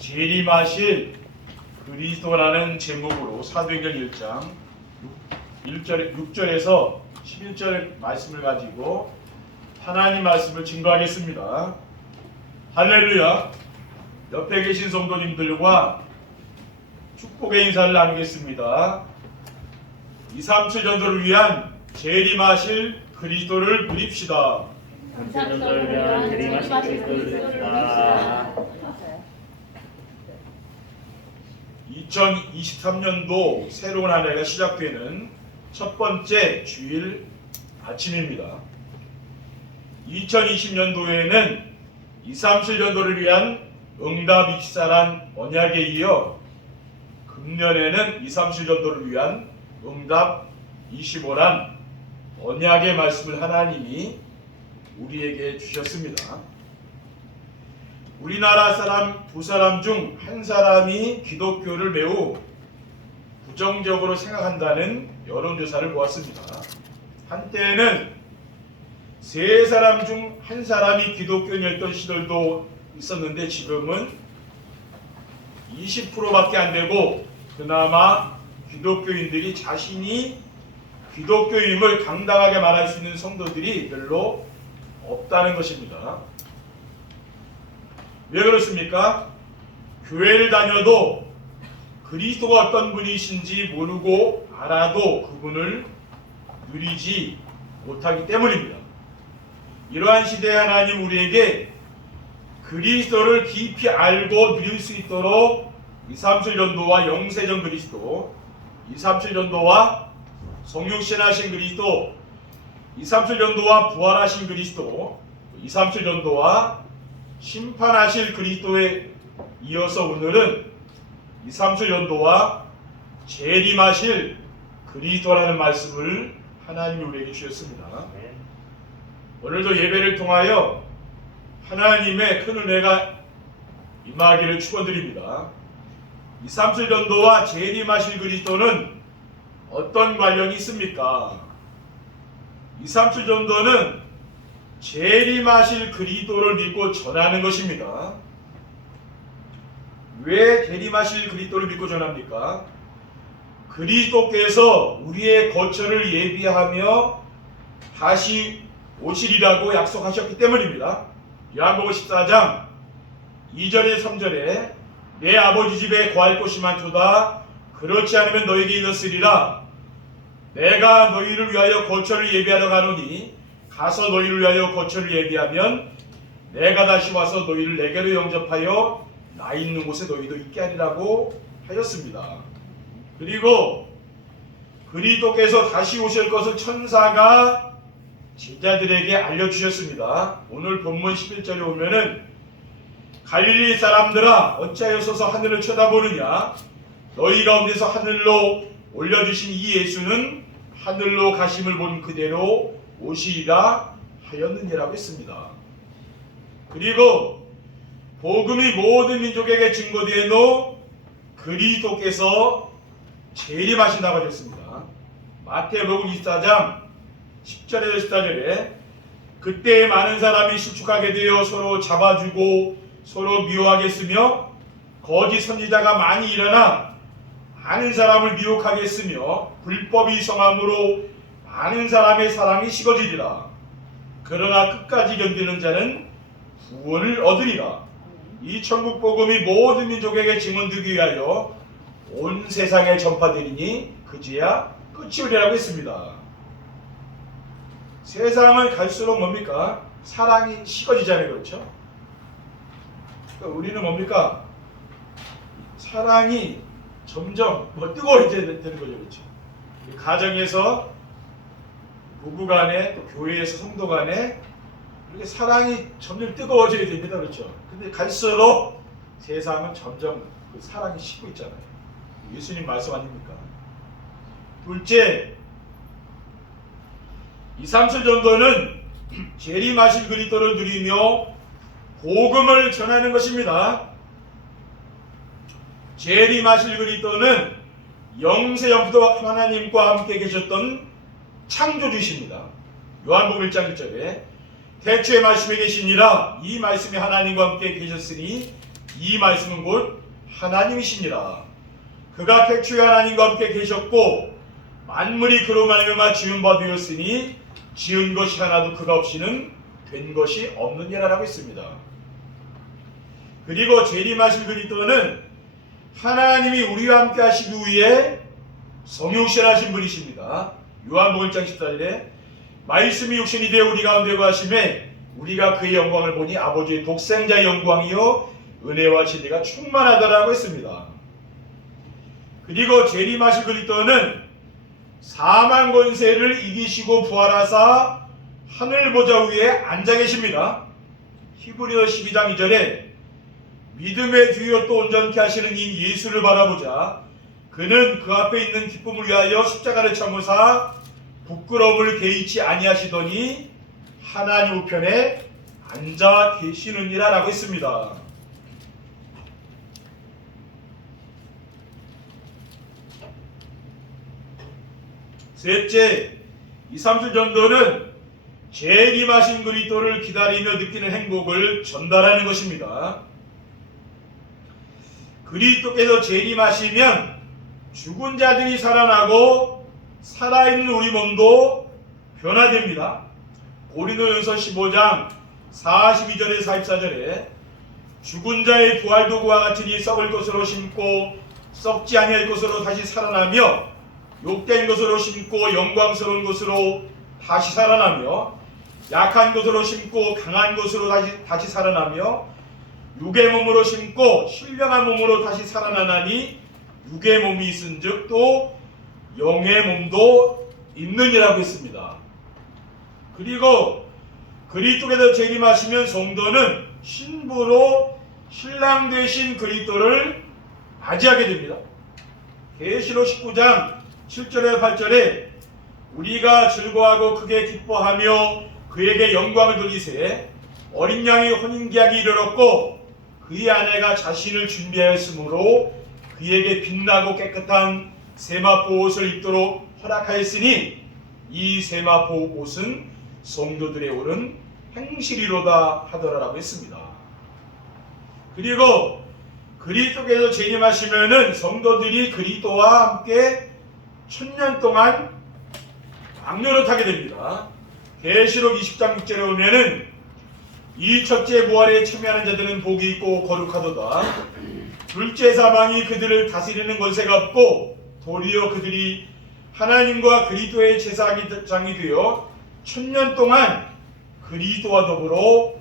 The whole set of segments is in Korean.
재림하실 그리스도라는 제목으로 사도행전 1장 6절에서 11절 말씀을 가지고 하나님 말씀을 증거하겠습니다. 할렐루야. 옆에 계신 성도님들과 축복의 인사를 나누겠습니다. 237 전도를 위한 재림하실 그리스도를 누립시다. 237 전도를 위한 재림하실 그리스도를 누립시다. 2023년도 새로운 한 해가 시작되는 첫 번째 주일 아침입니다. 2020년도에는 237 전도를 위한 응답 24란 언약에 이어 금년에는 237 전도를 위한 응답 25란 언약의 말씀을 하나님이 우리에게 주셨습니다. 우리나라 사람 두 사람 중 한 사람이 기독교를 매우 부정적으로 생각한다는 여론조사를 보았습니다. 한때는 세 사람 중 한 사람이 기독교인이었던 시절도 있었는데 지금은 20%밖에 안 되고 그나마 기독교인들이 자신이 기독교임을 당당하게 말할 수 있는 성도들이 별로 없다는 것입니다. 왜 그렇습니까? 교회를 다녀도 그리스도가 어떤 분이신지 모르고 알아도 그분을 누리지 못하기 때문입니다. 이러한 시대에 하나님 우리에게 그리스도를 깊이 알고 누릴 수 있도록 237 전도와 영세전 그리스도, 237 전도와 성육신하신 그리스도, 237 전도와 부활하신 그리스도, 237 전도와 심판하실 그리스도에 이어서 오늘은 237 전도와 재림하실 그리스도라는 말씀을 하나님이 우리에게 주셨습니다. 오늘도 예배를 통하여 하나님의 큰 은혜가 임하기를 축원드립니다. 237 전도와 재림하실 그리스도는 어떤 관련이 있습니까? 237 전도는 재림하실 그리스도를 믿고 전하는 것입니다. 왜 재림하실 그리스도를 믿고 전합니까? 그리스도께서 우리의 거처를 예비하며 다시 오시리라고 약속하셨기 때문입니다. 요한복음 14장 2절에 3절에 내 아버지 집에 거할 곳이 많도다. 그렇지 않으면 너에게 이르시리라. 내가 너희를 위하여 거처를 예비하러 가노니 가서 너희를 위하여 거처를 예비하면 내가 다시 와서 너희를 내게로 영접하여 나 있는 곳에 너희도 있게 하리라고 하였습니다. 그리고 그리스도께서 다시 오실 것을 천사가 제자들에게 알려주셨습니다. 오늘 본문 11절에 오면은 갈릴리 사람들아 어찌하여 서서 하늘을 쳐다보느냐 너희 가운데서 하늘로 올려주신 이 예수는 하늘로 가심을 본 그대로 오시리라 하였느니라고 했습니다. 그리고 복음이 모든 민족에게 증거되노 그리스도께서 재림하신다고 하셨습니다. 마태복음 24장 10절에서 14절에 그때 많은 사람이 수축하게 되어 서로 잡아주고 서로 미워하겠으며 거짓 선지자가 많이 일어나 많은 사람을 미혹하겠으며 불법이 성함으로 많은 사람의 사랑이 식어지리라. 그러나 끝까지 견디는 자는 구원을 얻으리라. 이 천국 복음이 모든 민족에게 증언되기 위하여 온 세상에 전파되리니 그제야 끝이 오리라고 했습니다. 세상을 갈수록 뭡니까? 사랑이 식어지잖아요. 그렇죠? 그러니까 우리는 뭡니까? 사랑이 점점 뜨거워져야 되는 거죠. 그렇죠? 가정에서 부부 간에 또 교회에서 성도 간에 이렇게 사랑이 점점 뜨거워져야 됩니다. 그렇죠? 근데 갈수록 세상은 점점 그 사랑이 식고 있잖아요. 예수님 말씀 아닙니까? 둘째, 237 전도는 재림하실 그리스도를 누리며 복음을 전하는 것입니다. 재림하실 그리스도는 영세전부터 하나님과 함께 계셨던 창조주이십니다. 요한복음 1장 1절에 태초에 말씀에 계시니라 이 말씀이 하나님과 함께 계셨으니 이 말씀은 곧 하나님이시니라. 그가 태초에 하나님과 함께 계셨고 만물이 그로 말미암아 지은 바 되었으니 지은 것이 하나도 그가 없이는 된 것이 없느니라라고 했습니다. 그리고 재림하실 그리스도는 하나님이 우리와 함께 하시기 위해 성육신하신 분이십니다. 요한복음 1장 14절에 말씀이 육신이 되어 우리 가운데 거하심에 우리가 그의 영광을 보니 아버지의 독생자의 영광이요 은혜와 진리가 충만하더라고 했습니다. 그리고 재림하실 그리스도는 사망 권세를 이기시고 부활하사 하늘 보좌 위에 앉아 계십니다. 히브리서 12장 2절에 믿음의 뒤로 또 온전케 하시는 이 예수를 바라보자. 그는 그 앞에 있는 기쁨을 위하여 십자가를 참으사 부끄러움을 개의치 아니하시더니 하나님 우편에 앉아 계시느니라 라고 했습니다. 셋째, 2, 3주 전도는 재림하신 그리스도를 기다리며 느끼는 행복을 전달하는 것입니다. 그리스도께서 재림하시면 죽은 자들이 살아나고 살아있는 우리 몸도 변화됩니다. 고린도전서 15장 42절에 44절에 죽은 자의 부활도 그와 같으니 썩을 것으로 심고 썩지 아니할 것으로 다시 살아나며 욕된 것으로 심고 영광스러운 것으로 다시 살아나며 약한 것으로 심고 강한 것으로 다시 살아나며 육의 몸으로 심고 신령한 몸으로 다시 살아나나니 육의 몸이 있은즉 또 영의 몸도 있느니라고 했습니다. 그리고 그리스도께서 재림하시면 성도는 신부로 신랑 되신 그리스도를 맞이하게 됩니다. 계시록 19장 7절에 8절에 우리가 즐거워하고 크게 기뻐하며 그에게 영광을 돌리세 어린 양이 혼인계약이 이르렀고 그의 아내가 자신을 준비하였으므로 그에게 빛나고 깨끗한 세마포 옷을 입도록 허락하였으니 이 세마포 옷은 성도들의 오른 행실이로다 하더라라고 했습니다. 그리고 그리스도께서 재림하시면은 성도들이 그리스도와 함께 1000년 동안 왕노릇 하게 됩니다. 계시록 20장 6절에 보면은 이 첫째 부활에 참여하는 자들은 복이 있고 거룩하도다. 둘째 사망이 그들을 다스리는 권세가 없고 도리어 그들이 하나님과 그리스도의 제사장이 되어 1000년 동안 그리스도와 더불어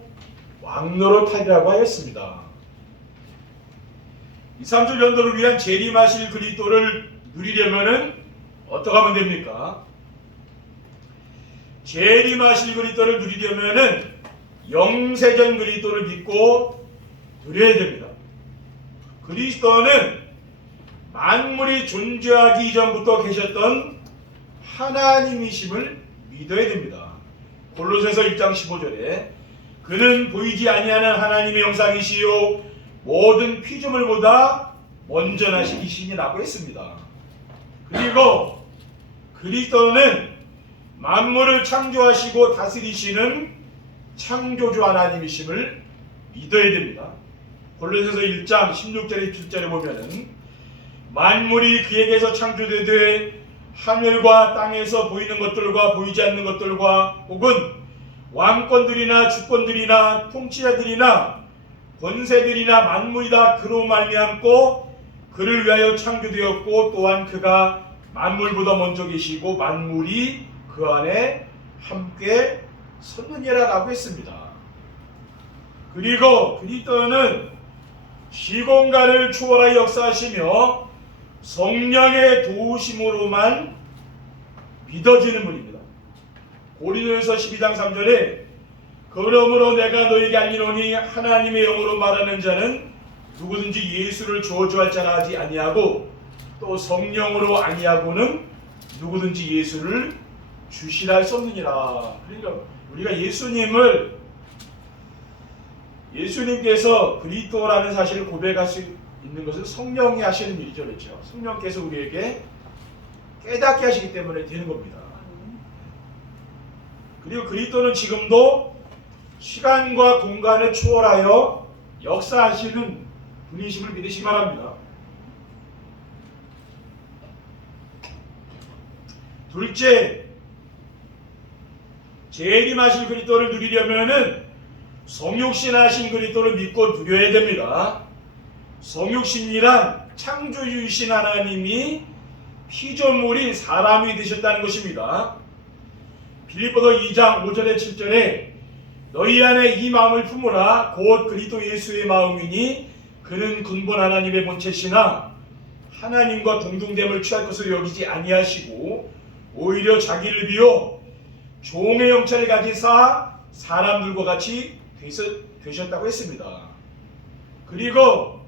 왕노릇하리라고 하였습니다. 2, 3주 전도를 위한 재림하실 그리스도를 누리려면은 어떻게 하면 됩니까? 재림하실 그리스도를 누리려면은 영세전 그리스도를 믿고 누려야 됩니다. 그리스도는 만물이 존재하기 이전부터 계셨던 하나님이심을 믿어야 됩니다. 골로새서 1장 15절에 그는 보이지 아니하는 하나님의 형상이시요 모든 피조물보다 먼저 나신 이신이라고 했습니다. 그리고 그리스도는 만물을 창조하시고 다스리시는 창조주 하나님이심을 믿어야 됩니다. 골로새서 1장 16절에 17절에 보면은 만물이 그에게서 창조되되 하늘과 땅에서 보이는 것들과 보이지 않는 것들과 혹은 왕권들이나 주권들이나 통치자들이나 권세들이나 만물이 다 그로 말미암고 그를 위하여 창조되었고 또한 그가 만물보다 먼저 계시고 만물이 그 안에 함께 섰느니라 라고 했습니다. 그리고 그리스도는 시공간을 초월하여 역사하시며 성령의 도우심으로만 믿어지는 분입니다. 고린도전서 12장 3절에 그러므로 내가 너에게 알리노니 하나님의 영으로 말하는 자는 누구든지 예수를 저주할 자라 하지 아니하고 또 성령으로 아니하고는 누구든지 예수를 주시라 할 수 없느니라. 그러니까 우리가 예수님께서 그리스도라는 사실을 고백할 수 있는 것은 성령이 하시는 일이죠. 그렇죠? 성령께서 우리에게 깨닫게 하시기 때문에 되는 겁니다. 그리고 그리스도는 지금도 시간과 공간을 초월하여 역사하시는 분이심을 믿으시기 바랍니다. 둘째, 재림하신 그리스도를 누리려면은 성육신하신 그리스도를 믿고 누려야 됩니다. 성육신이란 창조주이신 하나님이 피조물인 사람이 되셨다는 것입니다. 빌립보서 2장 5절에 7절에 너희 안에 이 마음을 품으라 곧 그리스도 예수의 마음이니 그는 근본 하나님의 본체시나 하나님과 동등됨을 취할 것으로 여기지 아니하시고 오히려 자기를 비워 종의 형체를 가지사 사람들과 같이 되셨다고 했습니다. 그리고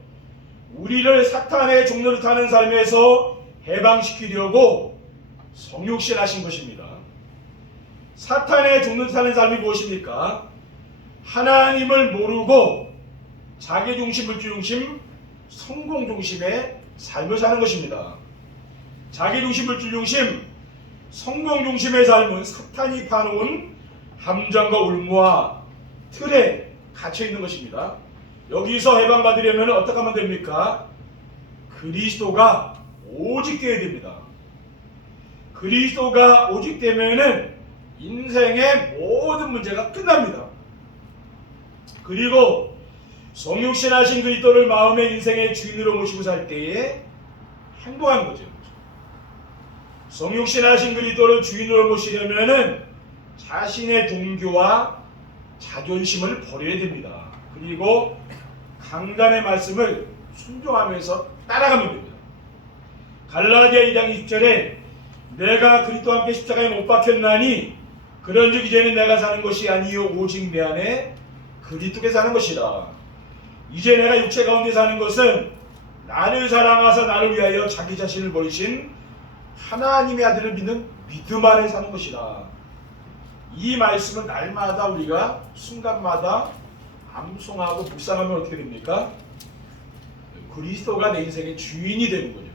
우리를 사탄의 종로를 타는 삶에서 해방시키려고 성육신하신 것입니다. 사탄의 종로를 타는 삶이 무엇입니까? 하나님을 모르고 자기중심, 물질중심, 성공중심의 삶을 사는 것입니다. 자기중심, 물질중심, 성공중심의 삶은 사탄이 파놓은 함정과 울무와 틀에 갇혀있는 것입니다. 여기서 해방받으려면 어떻게 하면 됩니까? 그리스도가 오직 되어야 됩니다. 그리스도가 오직 되면은 인생의 모든 문제가 끝납니다. 그리고 성육신하신 그리스도를 마음의 인생의 주인으로 모시고 살 때에 행복한 거죠. 성육신하신 그리스도를 주인으로 모시려면은 자신의 동교와 자존심을 버려야 됩니다. 그리고 강단의 말씀을 순종하면서 따라가면 됩니다. 갈라디아 2장 20절에 내가 그리스도와 함께 십자가에 못 박혔나니 그런즉 이제는 내가 사는 것이 아니요 오직 내 안에 그리스도께 사는 것이라. 이제 내가 육체 가운데 사는 것은 나를 사랑하사 나를 위하여 자기 자신을 버리신 하나님의 아들을 믿는 믿음 안에 사는 것이라. 이 말씀은 날마다 우리가 순간마다 암송하고 묵상하면 어떻게 됩니까? 그리스도가 내 인생의 주인이 되는 거죠.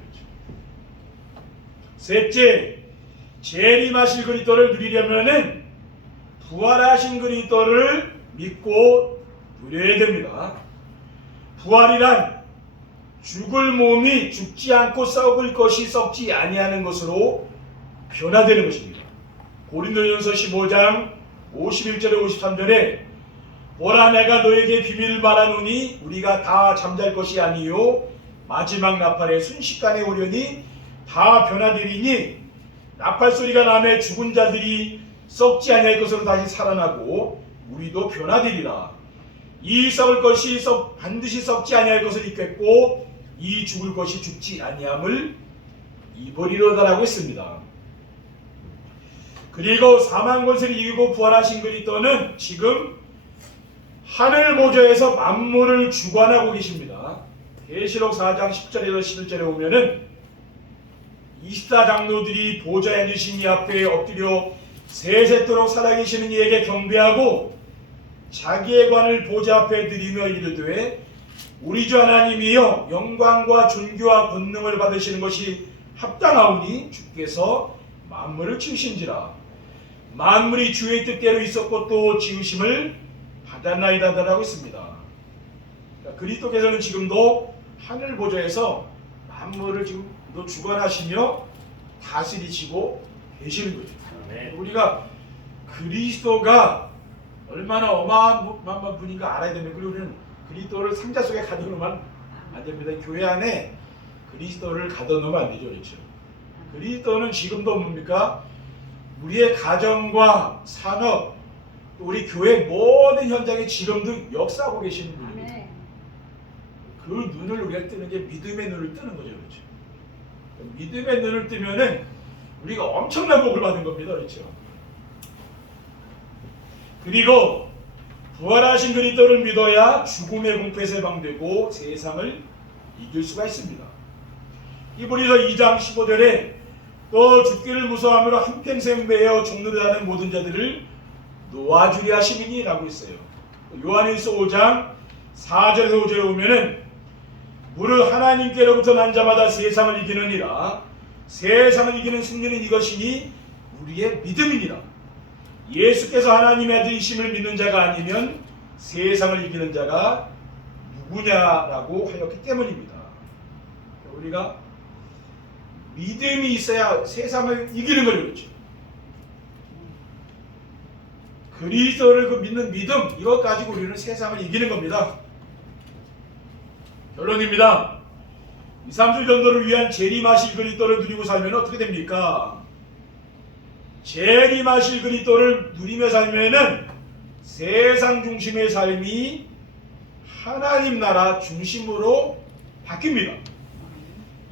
셋째, 재림하실 그리스도를 누리려면은 부활하신 그리스도를 믿고 누려야 됩니다. 부활이란 죽을 몸이 죽지 않고 썩을 것이 썩지 아니하는 것으로 변화되는 것입니다. 고린도전서 15장 51절에 53절에 보라 내가 너에게 비밀을 말하노니 우리가 다 잠잘 것이 아니요 마지막 나팔에 순식간에 오려니 다 변화되리니 나팔 소리가 나매 죽은 자들이 썩지 아니할 것으로 다시 살아나고 우리도 변화되리라. 이 썩을 것이 반드시 썩지 아니할 것을 입겠고 이 죽을 것이 죽지 아니함을 입으리로다라고 했습니다. 그리고 사망 권세를 이기고 부활하신 그리스도는 지금 하늘 보좌에서 만물을 주관하고 계십니다. 계시록 4장 10절에서 11절에 보면은 24장로들이 보좌에 앉으신 이 앞에 엎드려 세세토록 살아계시는 이에게 경배하고 자기의 관을 보좌 앞에 드리며 이르되 우리 주 하나님이여 영광과 존귀와 권능을 받으시는 것이 합당하오니 주께서 만물을 지으신지라. 만물이 주의 뜻대로 있었고 또 지으심을 받았나이다라고 했습니다. 그러니까 그리스도께서는 지금도 하늘 보좌에서 만물을 지금 주관하시며 다스리시고 계시는 거죠. 네. 우리가 그리스도가 얼마나 어마어마한 분인가 알아야 됩니다. 그리고 우리는 그리스도를 상자 속에 가둬놓으면 안 됩니다. 교회 안에 그리스도를 가둬놓으면 안 되죠. 그렇죠? 그리스도는 지금도 뭡니까? 우리의 가정과 산업, 우리 교회 모든 현장에 지금도 역사하고 계시는 분입니다. 그 눈을 우리가 뜨는 게 믿음의 눈을 뜨는 거죠. 그렇죠? 믿음의 눈을 뜨면은 우리가 엄청난 복을 받은 겁니다. 그렇죠? 그리고 부활하신 그리스도를 믿어야 죽음의 공포에서 해방되고 세상을 이길 수가 있습니다. 히브리서 2장 15절에 또 죽기를 무서워함으로 한평생 매여 종노릇하는 모든 자들을 놓아주려 하심이니 라고 했어요. 요한일서 5장 4절에서 5절에 보면은 무릇 하나님께로부터 난 자마다 세상을 이기느니라. 세상을 이기는 승리는 이것이니 우리의 믿음이니라. 예수께서 하나님의 아들이심을 믿는 자가 아니면 세상을 이기는 자가 누구냐라고 하였기 때문입니다. 우리가 믿음이 있어야 세상을 이기는 거죠. 그렇죠? 그리스도를 그 믿는 믿음, 이것 가지고 우리는 세상을 이기는 겁니다. 결론입니다. 2, 3주 전도를 위한 재림하실 그리스도를 누리고 살면 어떻게 됩니까? 재림하실 그리스도를 누리며 살면은 세상 중심의 삶이 하나님 나라 중심으로 바뀝니다.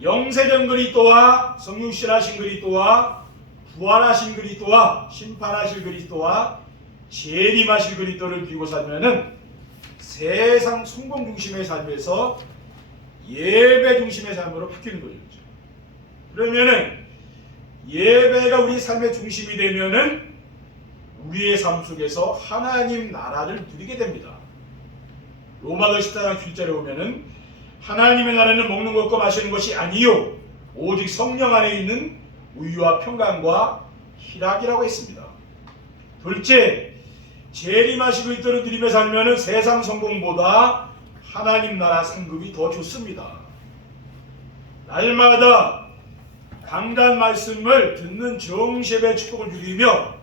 영세전 그리스도와 성육신하신 그리스도와 부활하신 그리스도와 심판하실 그리스도와 재림하실 그리스도를 누리고 살면은 세상 성공 중심의 삶에서 예배 중심의 삶으로 바뀌는 거죠. 그러면은 예배가 우리 삶의 중심이 되면은 우리의 삶 속에서 하나님 나라를 누리게 됩니다. 로마서 14장 7절에 보면은 하나님의 나라는 먹는 것과 마시는 것이 아니요 오직 성령 안에 있는 우유와 평강과 희락이라고 했습니다. 둘째, 재림하시고 있도록 누리며 살면은 세상 성공보다 하나님 나라 상급이 더 좋습니다. 날마다 강단 말씀을 듣는 정시예배 축복을 누리며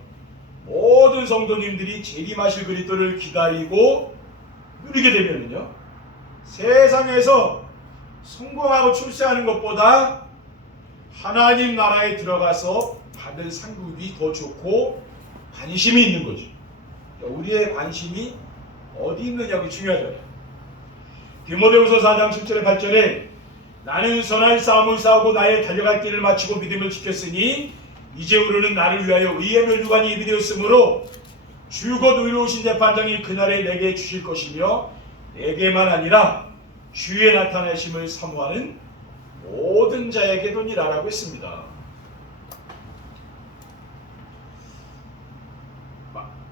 모든 성도님들이 재림하실 그리스도를 기다리고 누리게 되면요, 세상에서 성공하고 출세하는 것보다 하나님 나라에 들어가서 받을 상급이 더 좋고 관심이 있는 거죠. 우리의 관심이 어디 있느냐가 중요하잖아요. 디모데후서 4장 7절에 8절에 나는 선한 싸움을 싸우고 나의 달려갈 길을 마치고 믿음을 지켰으니 이제부로는 나를 위하여 의의 멸류관이 예비되었으므로 주 곧 의로우신 재판장이 그날에 내게 주실 것이며 내게만 아니라 주의 나타나심을 사모하는 모든 자에게도니라라고 했습니다.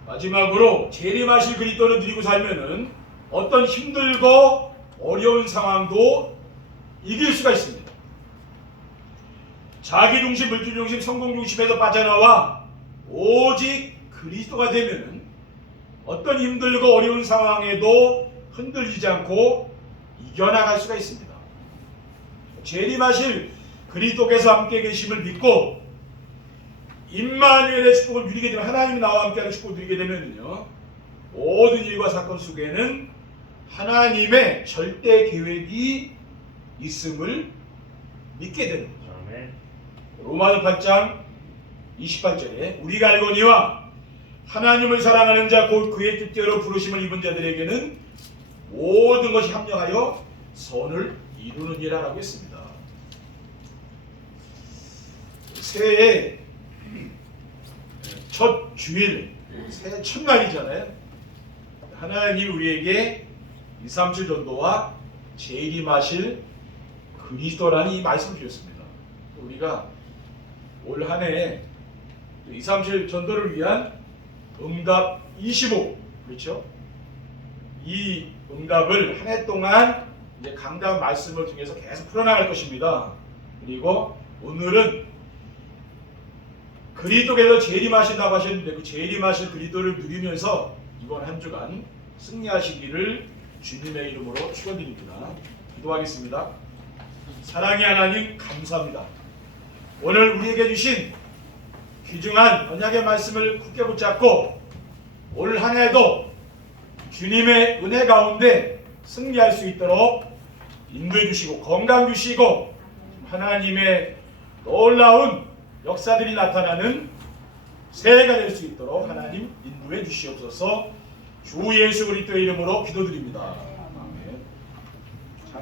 마지막으로 재림하실 그리스도를 누리고 살면은 어떤 힘들고 어려운 상황도 이길 수가 있습니다. 자기 중심, 물질 중심, 성공 중심에서 빠져나와 오직 그리스도가 되면은 어떤 힘들고 어려운 상황에도 흔들리지 않고 이겨나갈 수가 있습니다. 재림하실 그리스도께서 함께 계심을 믿고 임마누엘의 축복을 누리게 되면, 하나님이 나와 함께하는 축복을 누리게 되면요, 모든 일과 사건 속에는 하나님의 절대 계획이 있음을 믿게 되는 거죠. 아멘. 로마서 8장 28절에 우리가 알거니와 하나님을 사랑하는 자 곧 그의 뜻대로 부르심을 입은 자들에게는 모든 것이 합력하여 선을 이루느니라라고 했습니다. 새해 첫 주일, 새해 첫날이잖아요. 하나님이 우리에게 2, 3주 전도와 재림하실 그리스도라는 이 말씀을 주셨습니다. 우리가 올 한 해 2, 3주 전도를 위한 응답 25, 그렇죠? 이 응답을 한 해 동안 이제 강단 말씀을 통해서 계속 풀어나갈 것입니다. 그리고 오늘은 그리스도께서 재림하신다고 하셨는데 그 재림하실 그리스도를 누리면서 이번 한 주간 승리하시기를 주님의 이름으로 축원드립니다. 기도하겠습니다. 사랑의 하나님, 감사합니다. 오늘 우리에게 주신 귀중한 언약의 말씀을 굳게 붙잡고 올 한 해도 주님의 은혜 가운데 승리할 수 있도록 인도해 주시고 건강 주시고 하나님의 놀라운 역사들이 나타나는 새해가 될 수 있도록 하나님 인도해 주시옵소서. 주 예수 그리스도의 이름으로 기도드립니다.